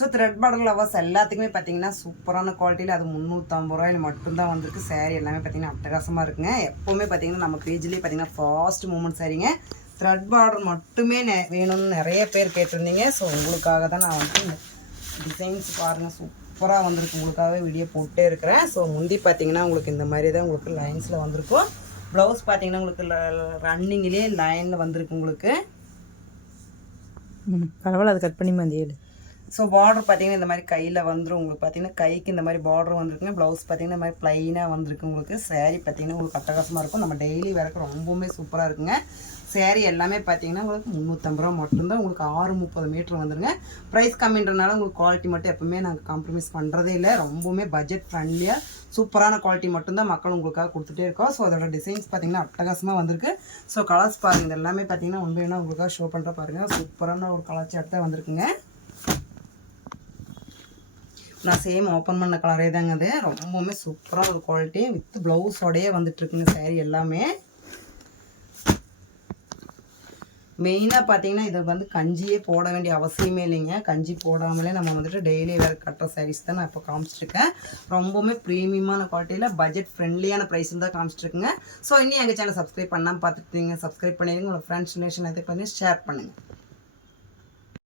So thread border lovers எல்லாத்துக்குமே பார்த்தீங்கன்னா சூப்பரான குவாலிட்டியில் அது 350 ரூபாயில் மட்டும்தான் வந்திருக்கு. சாரீ எல்லாமே பார்த்தீங்கன்னா அட்டகாசமாக இருக்குங்க. எப்போவுமே பார்த்தீங்கன்னா நம்ம பேஜ்லேயே பார்த்தீங்கன்னா ஃபாஸ்ட் மூமெண்ட் சாரீங்க. த்ரெட் பார்டர் மட்டுமே வேணும்னு நிறைய பேர் கேட்டிருந்தீங்க. ஸோ உங்களுக்காக தான் நான் வந்து டிசைன்ஸ் பாருங்கள் சூப்பராக வந்திருக்கு. உங்களுக்காகவே வீடியோ போட்டே இருக்கிறேன். ஸோ முந்தி பார்த்தீங்கன்னா உங்களுக்கு இந்த மாதிரி தான் உங்களுக்கு லைன்ஸில் வந்திருக்கும். ப்ளவுஸ் பார்த்தீங்கன்னா உங்களுக்கு ரன்னிங்லேயே லைனில் வந்திருக்கு உங்களுக்கு. பரவாயில்ல, அது கட் பண்ணி மந்தியல். ஸோ பார்டர் பார்த்தீங்கன்னா இந்த மாதிரி கையில் வந்துடும். உங்களுக்கு பார்த்தீங்கன்னா கைக்கு இந்த மாதிரி பார்டர் வந்துருக்குங்க. ப்ளவுஸ் பார்த்தீங்கன்னா இந்த மாதிரி ப்ளைனாக வந்திருக்கு உங்களுக்கு. சாரீ பார்த்தீங்கன்னா உங்களுக்கு அட்டகாசமாக இருக்கும். நம்ம டெய்லி வேறக்கு ரொம்பவுமே சூப்பராக இருக்குங்க. சாரீ எல்லாமே பார்த்தீங்கன்னா உங்களுக்கு 350 ரூபா மட்டும்தான். உங்களுக்கு 630 மீட்டர் வந்துடுங்க. ப்ரைஸ் கம்மின்றனால உங்களுக்கு குவாலிட்டி மட்டும் எப்பவுமே நாங்கள் காம்ப்ரமைஸ் பண்ணுறதே இல்லை. ரொம்பவுமே பட்ஜெட் ஃப்ரெண்ட்லியாக சூப்பரான குவாலிட்டி மட்டும்தான் மக்கள் உங்களுக்காக கொடுத்துட்டே இருக்கோம். ஸோ அதோட டிசைன்ஸ் பார்த்தீங்கன்னா அட்டகாசமாக வந்திருக்கு. ஸோ கலர்ஸ் பாருங்கள். இது எல்லாமே பார்த்தீங்கன்னா ஒன்று உங்களுக்காக ஷோ பண்ணுற பாருங்கள். சூப்பரான ஒரு கலர் சார்ட் தான் வந்திருக்குங்க. நான் சேம் ஓப்பன் பண்ண கலரே தாங்க. அது ரொம்பவுமே சூப்பராக ஒரு குவாலிட்டி வித் ப்ளவுஸோடையே வந்துட்டுருக்குங்க சாரீ எல்லாமே. மெயினாக பார்த்தீங்கன்னா இது வந்து கஞ்சியே போட வேண்டிய அவசியமே இல்லைங்க. கஞ்சி போடாமலே நம்ம வந்துட்டு டெய்லி வேறு கட்டுற சாரீஸ் தான் நான் இப்போ காமிச்சிட்ருக்கேன். ரொம்பவுமே ப்ரீமியமான குவாலிட்டியில் பட்ஜெட் ஃப்ரெண்ட்லியான ப்ரைஸில் தான் காமிச்சிட்ருக்குங்க. ஸோ இன்னும் எங்கள் சேனல் சப்ஸ்கிரைப் பண்ணாமல் பார்த்துட்டீங்க, சப்ஸ்கிரைப் பண்ணிடுங்க. உங்கள் ஃப்ரெண்ட்ஸ் ரிலேஷன் எதை பண்ணி ஷேர் பண்ணுங்கள்.